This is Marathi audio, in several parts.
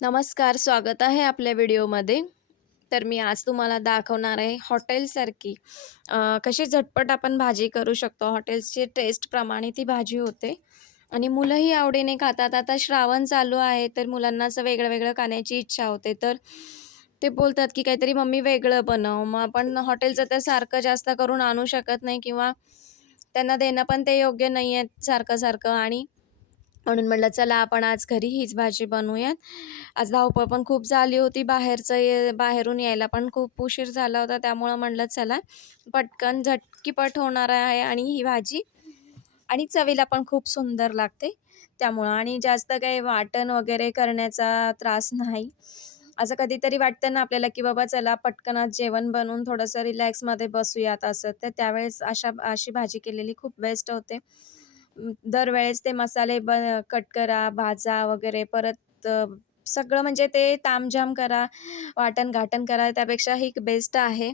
नमस्कार स्वागत आहे आपल्या व्हिडिओमध्ये. तर मी आज तुम्हाला दाखवणार आहे हॉटेलसारखी कशी झटपट आपण भाजी करू शकतो. हॉटेल्सची टेस्टप्रमाणे ती भाजी होते. आणि मुलंही आवडीने खातात. आता श्रावण चालू आहे तर मुलांना असं वेगळं वेगळं खाण्याची इच्छा होते. तर ते बोलतात की काहीतरी मम्मी वेगळं बनव. मग आपण हॉटेलचं तर सारखं जास्त करून आणू शकत नाही किंवा त्यांना देणं पण ते योग्य नाही आहे सारखं सारखं आणि म्हणून म्हटलं चला आपण आज घरी हीच भाजी बनवूयात. आज धावपळ पण खूप झाली होती बाहेरचं ये बाहेरून यायला पण खूप उशीर झाला होता त्यामुळं म्हणलं चला पटकन झटकीपट होणार आहे आणि ही भाजी आणि चवीला पण खूप सुंदर लागते. त्यामुळं आणि जास्त काही वाटण वगैरे करण्याचा त्रास नाही. असं कधीतरी वाटतं ना आपल्याला की बाबा चला पटकन आज जेवण बनवून थोडंसं रिलॅक्समध्ये बसूयात असं. तर त्यावेळेस अशा अशी भाजी केलेली खूप बेस्ट होते. दरवेळेस ते मसाले ब कट करा भाजा वगैरे परत सगळं म्हणजे ते तामझाम करा वाटण घाटण करा त्यापेक्षा ही बेस्ट आहे.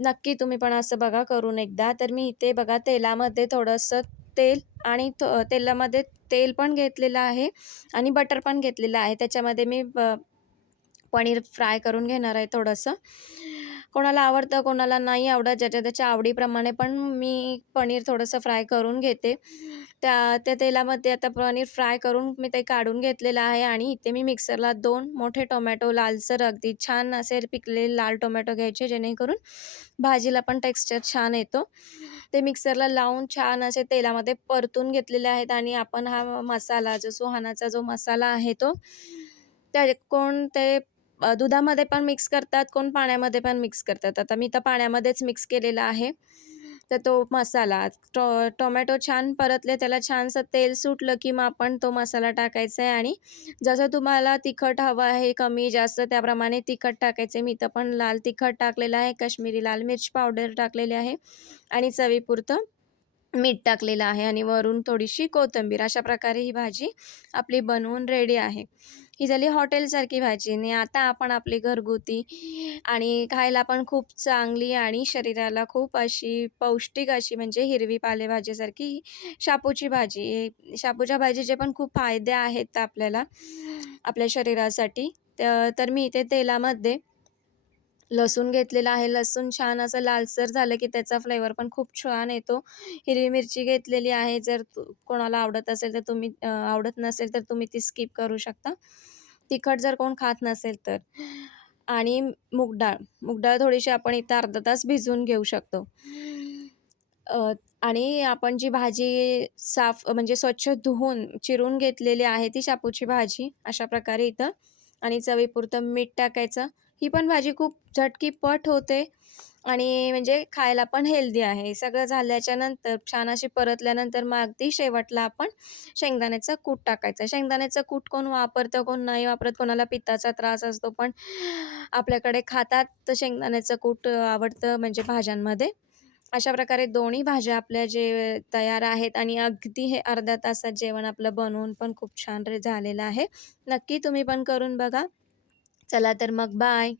नक्की तुम्ही पण असं बघा करून एकदा. तर मी इथे बघा तेलामध्ये थोडंसं तेल आणि थ तेलामध्ये तेल पण घेतलेलं आहे आणि बटर पण घेतलेलं आहे. त्याच्यामध्ये मी पनीर फ्राय करून घेणार आहे थोडंसं. कोणाला आवडतं कोणाला नाही आवडत ज्याच्या त्याच्या आवडीप्रमाणे पण मी पनीर थोडंसं फ्राय करून घेते. त्या त्या तेलामध्ये आता पनीर फ्राय करून मी ते काढून घेतलेलं आहे आणि इथे मी मिक्सरला दोन मोठे टोमॅटो लालसर अगदी छान असे पिकलेले लाल टोमॅटो घ्यायचे जेणेकरून भाजीला पण टेक्स्चर छान येतो. ते मिक्सरला लावून छान असे तेलामध्ये परतून घेतलेले आहेत आणि आपण हा मसाला जो सुहानाचा जो मसाला आहे तो त्या कोण ते दुधामध्ये पण मिक्स करतात कोण पाण्यामध्ये पण मिक्स करतात. आता मी तर पाण्यामध्येच मिक्स केलेला आहे. तर तो मसाला टो टोमॅटो छान परतले त्याला छानसं तेल सुटलं की मग आपण तो मसाला टाकायचा आहे आणि जसं तुम्हाला तिखट हवं आहे कमी जास्त त्याप्रमाणे तिखट टाकायचं आहे मी तर पण लाल तिखट टाकलेलं आहे काश्मीरी लाल मिर्च पावडर टाकलेली आहे आणि चवीपुरतं मीठ टाकलेलं आहे आणि वरून थोडीशी कोथिंबीर अशा प्रकारे ही भाजी आपली बनवून रेडी आहे. ही झाली हॉटेलसारखी भाजी आणि आता आपण आपली घरगुती आणि खायला पण खूप चांगली आणि शरीराला खूप अशी पौष्टिक अशी म्हणजे हिरवी पालेभाजीसारखी शापूची भाजी शापूच्या भाजीचे पण खूप फायदे आहेत आपल्याला आपल्या शरीरासाठी. तर मी इथे तेलामध्ये लसूण घेतलेला आहे. लसूण छान असं लालसर झालं की त्याचा फ्लेवर पण खूप छान येतो. हिरवी मिरची घेतलेली आहे. जर कोणाला आवडत असेल तर तुम्ही आवडत नसेल तर तुम्ही ती स्किप करू शकता. तिखट जर कोण खात नसेल तर. आणि मूग डाळ. मूग डाळ थोडीशी आपण इथं अर्धा तास भिजवून घेऊ शकतो. आणि आपण जी भाजी साफ म्हणजे स्वच्छ धुवून चिरून घेतलेली आहे ती शापूची भाजी अशा प्रकारे इथं. आणि चवीपुरतं मीठ टाकायचं. ही पण भाजी खूप झटकीपट होते आणि म्हणजे खायला पण हेल्दी आहे. सगळं झाल्याच्यानंतर छान अशी परतल्यानंतर मग अगदी शेवटला आपण शेंगदाण्याचं कूट टाकायचं. शेंगदाण्याचं कूट कोण वापरतं कोण नाही वापरत कोणाला पित्ताचा त्रास असतो पण आपल्याकडे खातात तर शेंगदाण्याचं कूट आवडतं म्हणजे भाज्यांमध्ये. अशा प्रकारे दोन्ही भाज्या आपल्या जे तयार आहेत आणि अगदी हे अर्ध्या तासात जेवण आपलं बनवून पण खूप छान रे झालेलं आहे. नक्की तुम्ही पण करून बघा. चला तर मग बाय